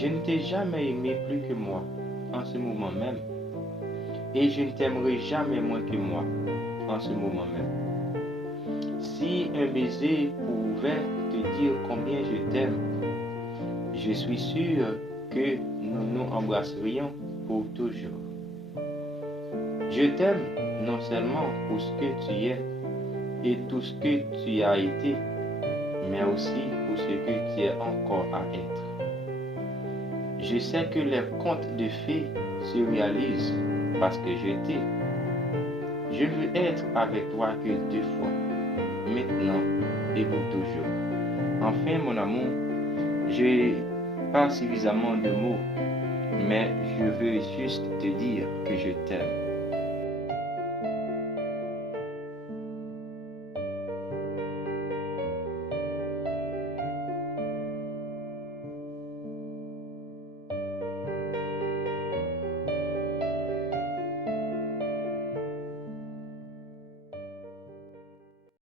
Je ne t'ai jamais aimé plus que moi en ce moment même, et je ne t'aimerai jamais moins que moi en ce moment même. Si un baiser pouvait te dire combien je t'aime, je suis sûr que nous nous embrasserions pour toujours. Je t'aime non seulement pour ce que tu es et tout ce que tu as été, mais aussi pour ce que tu es encore à être. Je sais que les contes de fées se réalisent parce que je t'ai. Je veux être avec toi que 2 fois, maintenant et pour toujours. Enfin, mon amour, je n'ai pas suffisamment de mots, mais je veux juste te dire que je t'aime.